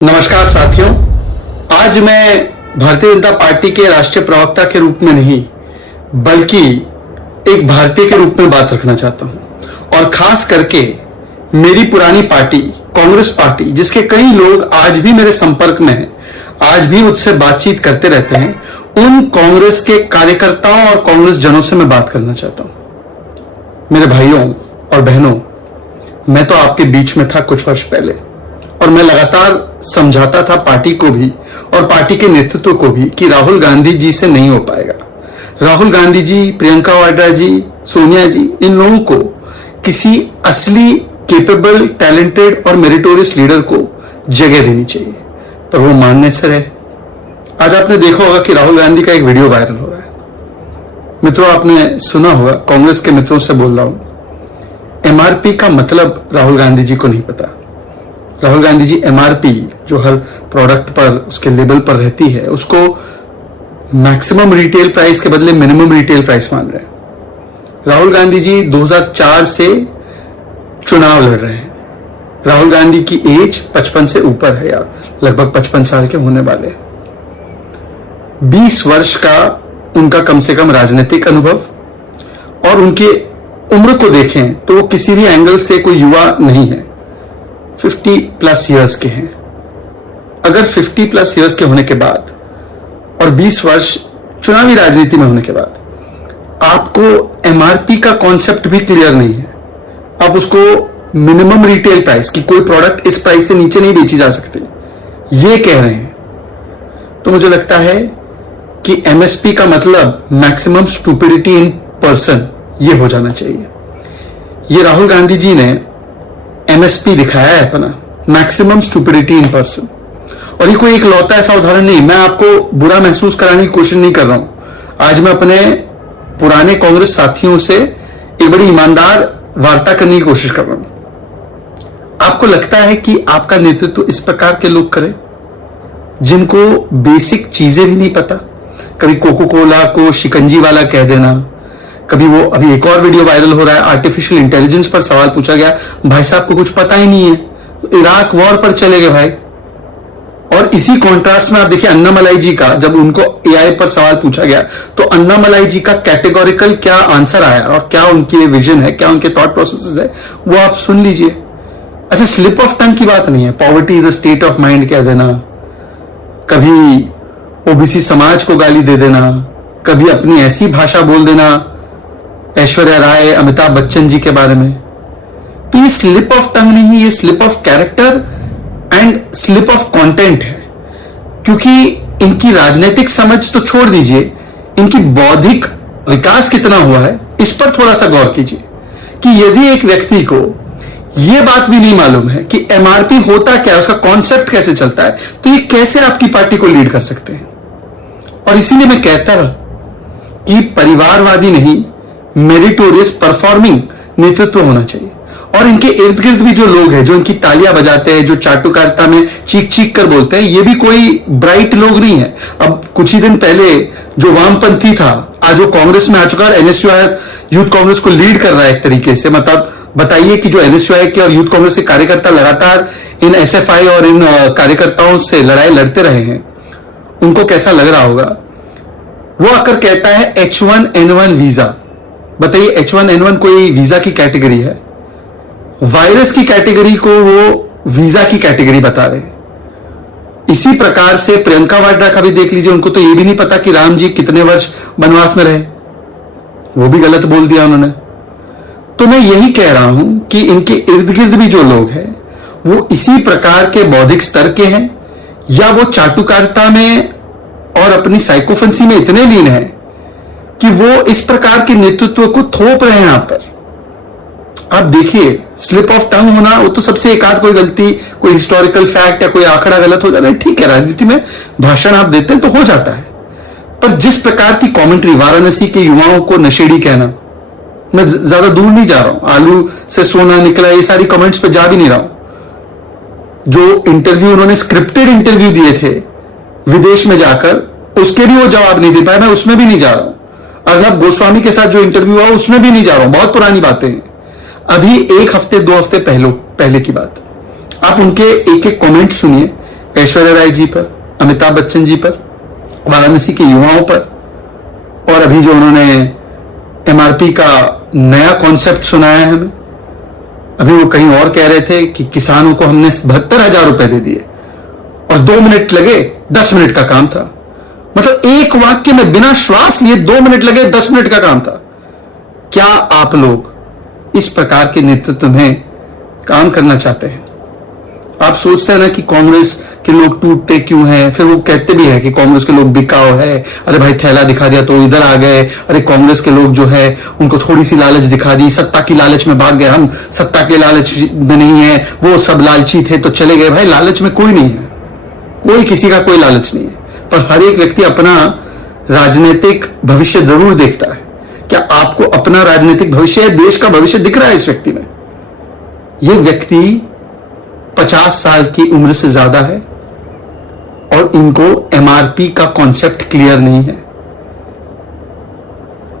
नमस्कार साथियों, आज मैं भारतीय जनता पार्टी के राष्ट्रीय प्रवक्ता के रूप में नहीं बल्कि एक भारतीय के रूप में बात रखना चाहता हूं और खास करके मेरी पुरानी पार्टी कांग्रेस पार्टी, जिसके कई लोग आज भी मेरे संपर्क में हैं, आज भी मुझसे बातचीत करते रहते हैं, उन कांग्रेस के कार्यकर्ताओं और कांग्रेस जनों से मैं बात करना चाहता हूं। मेरे भाइयों और बहनों, मैं तो आपके बीच में था कुछ वर्ष पहले और मैं लगातार समझाता था पार्टी को भी और पार्टी के नेतृत्व को भी कि राहुल गांधी जी से नहीं हो पाएगा। राहुल गांधी जी, प्रियंका वाड्रा जी, सोनिया जी, इन लोगों को किसी असली केपेबल, टैलेंटेड और मेरिटोरियस लीडर को जगह देनी चाहिए, पर वो मानने से रहे। आज आपने देखा होगा कि राहुल गांधी का एक वीडियो वायरल हो रहा है। मित्रों, आपने सुना होगा, कांग्रेस के मित्रों से बोल रहा हूं, एमआरपी का मतलब राहुल गांधी जी को नहीं पता। राहुल गांधी जी एमआरपी जो हर प्रोडक्ट पर उसके लेबल पर रहती है, उसको मैक्सिमम रिटेल प्राइस के बदले मिनिमम रिटेल प्राइस मान रहे हैं। राहुल गांधी जी 2004 से चुनाव लड़ रहे हैं। राहुल गांधी की एज 55 से ऊपर है, या लगभग 55 साल के होने वाले। 20 वर्ष का उनका कम से कम राजनीतिक अनुभव, और उनके उम्र को देखें तो वो किसी भी एंगल से कोई युवा नहीं है, 50+ ईयर्स के हैं। अगर 50+ ईयर्स के होने के बाद और 20 वर्ष चुनावी राजनीति में होने के बाद आपको एमआरपी का कॉन्सेप्ट भी क्लियर नहीं है, आप उसको मिनिमम रिटेल प्राइस की कोई प्रोडक्ट इस प्राइस से नीचे नहीं बेची जा सकती, ये कह रहे हैं, तो मुझे लगता है कि एमएसपी का मतलब मैक्सिमम स्टूपिडिटी इन पर्सन, ये हो जाना चाहिए। ये राहुल गांधी जी ने एमएसपी दिखाया है अपना, मैक्सिमम स्टूपिडिटी इन पर्सन। और ये कोई एक लौता ऐसा उदाहरण नहीं, मैं आपको बुरा महसूस कराने की कोशिश नहीं कर रहा हूं। आज मैं अपने पुराने कांग्रेस साथियों से एक बड़ी ईमानदार वार्ता करने की कोशिश कर रहा हूं। आपको लगता है कि आपका नेतृत्व इस प्रकार के लोग करें जिनको बेसिक चीजें भी नहीं पता? कभी कोको कोला को शिकंजी वाला कह देना, कभी वो, अभी एक और वीडियो वायरल हो रहा है, आर्टिफिशियल इंटेलिजेंस पर सवाल पूछा गया, भाई साहब को कुछ पता ही नहीं है, तो इराक वॉर पर चले गए भाई। और इसी कॉन्ट्रास्ट में आप देखिए अन्नामलाई जी का, जब उनको एआई पर सवाल पूछा गया तो अन्नामलाई जी का कैटेगोरिकल क्या आंसर आया और क्या उनकी विजन है, क्या उनके थॉट प्रोसेसेस है, वो आप सुन लीजिए। अच्छा, स्लिप ऑफ टंग की बात नहीं है, poverty is a state of mind कह देना, कभी ओबीसी समाज को गाली दे देना, कभी अपनी ऐसी भाषा बोल देना ऐश्वर्या राय, अमिताभ बच्चन जी के बारे में, तो ये स्लिप ऑफ टंग नहीं, ये slip of character and slip of content है। क्योंकि इनकी राजनीतिक समझ तो छोड़ दीजिए, इनकी बौद्धिक विकास कितना हुआ है इस पर थोड़ा सा गौर कीजिए कि यदि एक व्यक्ति को यह बात भी नहीं मालूम है कि एमआरपी होता क्या है, उसका कॉन्सेप्ट कैसे चलता है, तो ये कैसे आपकी पार्टी को लीड कर सकते हैं? और इसीलिए मैं कहता कि परिवारवादी नहीं, मेरिटोरियस परफॉर्मिंग नेतृत्व होना चाहिए। और इनके इर्द गिर्द भी जो लोग हैं, जो इनकी तालियां बजाते हैं, जो चाटुकारिता में चीख चीख कर बोलते हैं, ये भी कोई ब्राइट लोग नहीं है। अब कुछ ही दिन पहले जो वामपंथी था, आज वो कांग्रेस में आ चुका है, एनएसयूआई यूथ कांग्रेस को लीड कर रहा है एक तरीके से। मतलब बताइए कि जो एनएसयूआई के और यूथ कांग्रेस के कार्यकर्ता लगातार इन एसएफआई और इन कार्यकर्ताओं से लड़ाई लड़ते रहे हैं, उनको कैसा लग रहा होगा। वो आकर कहता है H1N1 वीजा। बताइए, H1N1 कोई वीजा की कैटेगरी है? वायरस की कैटेगरी को वो वीजा की कैटेगरी बता रहे हैं। इसी प्रकार से प्रियंका वाड्रा का भी देख लीजिए, उनको तो ये भी नहीं पता कि राम जी कितने वर्ष वनवास में रहे, वो भी गलत बोल दिया उन्होंने। तो मैं यही कह रहा हूं कि इनके इर्द गिर्द भी जो लोग हैं वो इसी प्रकार के बौद्धिक स्तर के हैं, या वो चाटुकारिता में और अपनी साइकोफेंसी में इतने लीन है कि वो इस प्रकार के नेतृत्व को थोप रहे हैं यहां पर। आप देखिए, स्लिप ऑफ टंग होना, वो तो सबसे एकाध कोई गलती, कोई हिस्टोरिकल फैक्ट या कोई आंकड़ा गलत हो जाता है, ठीक है, राजनीति में भाषण आप देते हैं तो हो जाता है। पर जिस प्रकार की कमेंट्री, वाराणसी के युवाओं को नशेड़ी कहना, मैं ज्यादा दूर नहीं जा रहा हूं, आलू से सोना निकला, ये सारी कमेंट्स पे जा भी नहीं रहा हूं। जो इंटरव्यू उन्होंने स्क्रिप्टेड इंटरव्यू दिए थे विदेश में जाकर, उसके भी वो जवाब नहीं दे पाए, मैं उसमें भी नहीं जा रहा हूं। अर्नब गोस्वामी के साथ जो इंटरव्यू हुआ उसमें भी नहीं जा रहा हूं, बहुत पुरानी बातें हैं, अभी 1 हफ्ते 2 हफ्ते पहले की बात। आप उनके एक एक कमेंट सुनिए, ऐश्वर्या राय जी पर, अमिताभ बच्चन जी पर, वाराणसी के युवाओं पर, और अभी जो उन्होंने एमआरपी का नया कॉन्सेप्ट सुनाया है हमें। अभी वो कहीं और कह रहे थे कि किसानों को हमने 72,000 रुपए दे दिए और 2 मिनट लगे, 10 मिनट का काम था। मतलब एक वाक्य में बिना श्वास लिए 2 मिनट लगे, 10 मिनट का काम था। क्या आप लोग इस प्रकार के नेतृत्व में काम करना चाहते हैं? आप सोचते हैं ना कि कांग्रेस के लोग टूटते क्यों हैं, फिर वो कहते भी हैं कि कांग्रेस के लोग बिकाऊ है, अरे भाई थैला दिखा दिया तो इधर आ गए, अरे कांग्रेस के लोग जो है उनको थोड़ी सी लालच दिखा दी, सत्ता की लालच में भाग गए, हम सत्ता के लालच में नहीं है, वो सब लालची थे तो चले गए। भाई लालच में कोई नहीं है, कोई किसी का कोई लालच नहीं है, पर हर एक व्यक्ति अपना राजनीतिक भविष्य जरूर देखता है। क्या आपको अपना राजनीतिक भविष्य, देश का भविष्य दिख रहा है इस व्यक्ति में? यह व्यक्ति 50 साल की उम्र से ज्यादा है और इनको एमआरपी का कॉन्सेप्ट क्लियर नहीं है।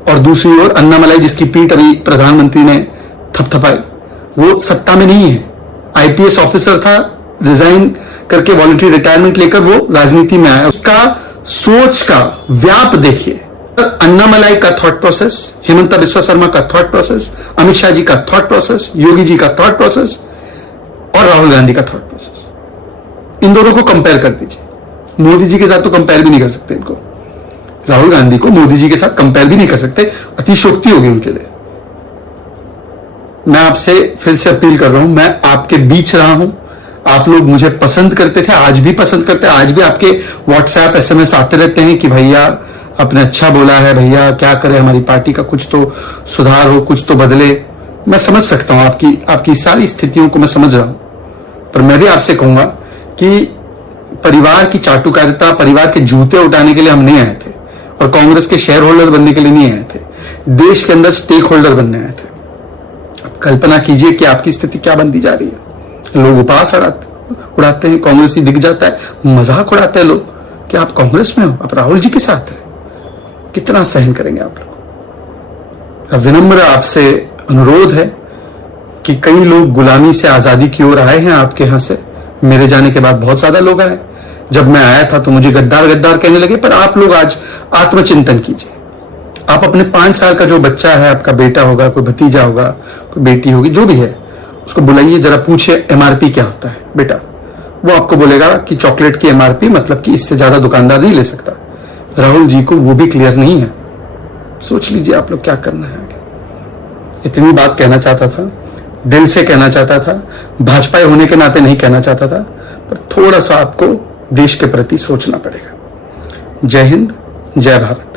और दूसरी ओर अन्नामलाई, जिसकी पीठ अभी प्रधानमंत्री ने थपथपाई, वो सत्ता में नहीं है, आईपीएस ऑफिसर था, रिजाइन करके वॉलंटरी रिटायरमेंट लेकर वो राजनीति में आया। उसका सोच का व्याप देखिए। अन्नामलाई का थॉट प्रोसेस, हेमंता बिस्वा शर्मा का थॉट प्रोसेस, अमित शाह जी का थॉट प्रोसेस, योगी जी का थॉट प्रोसेस और राहुल गांधी का थॉट प्रोसेस, इन दोनों को कंपेयर कर दीजिए। मोदी जी के साथ तो कंपेयर भी नहीं कर सकते इनको, राहुल गांधी को मोदी जी के साथ कंपेयर भी नहीं कर सकते, अतिशोक्ति होगी उनके लिए। मैं आपसे फिर से अपील कर रहा हूं, मैं आपके बीच रहा हूं, आप लोग मुझे पसंद करते थे, आज भी पसंद करते हैं, आज भी आपके व्हाट्सएप एसएमएस आते रहते हैं कि भैया आपने अच्छा बोला है, भैया क्या करे, हमारी पार्टी का कुछ तो सुधार हो, कुछ तो बदले। मैं समझ सकता हूं आपकी सारी स्थितियों को मैं समझ रहा हूं, पर मैं भी आपसे कहूंगा कि परिवार की चाटुकारिता, परिवार के जूते उठाने के लिए हम नहीं आए थे और कांग्रेस के शेयर होल्डर बनने के लिए नहीं आए थे, देश के अंदर स्टेक होल्डर बनने आए थे। अब कल्पना कीजिए कि आपकी स्थिति क्या बनती जा रही है। लोग उपहास उड़ाते हैं, कांग्रेस ही दिख जाता है, मजाक उड़ाते हैं लोग कि आप कांग्रेस में हो, आप राहुल जी के साथ हैं। कितना सहन करेंगे आप लोग? विनम्र आपसे अनुरोध है कि कई लोग गुलामी से आजादी की ओर आए हैं आपके यहां से, मेरे जाने के बाद बहुत ज्यादा लोग आए। जब मैं आया था तो मुझे गद्दार गद्दार कहने लगे, पर आप लोग आज आत्मचिंतन कीजिए। आप अपने 5 साल का जो बच्चा है, आपका बेटा होगा, कोई भतीजा होगा, कोई बेटी होगी, जो भी है, उसको बुलाइए, जरा पूछिए एमआरपी क्या होता है बेटा। वो आपको बोलेगा कि चॉकलेट की एमआरपी मतलब कि इससे ज्यादा दुकानदार नहीं ले सकता। राहुल जी को वो भी क्लियर नहीं है। सोच लीजिए आप लोग क्या करना है आगे। इतनी बात कहना चाहता था, दिल से कहना चाहता था, भाजपा होने के नाते नहीं कहना चाहता था, पर थोड़ा सा आपको देश के प्रति सोचना पड़ेगा। जय हिंद, जय भारत।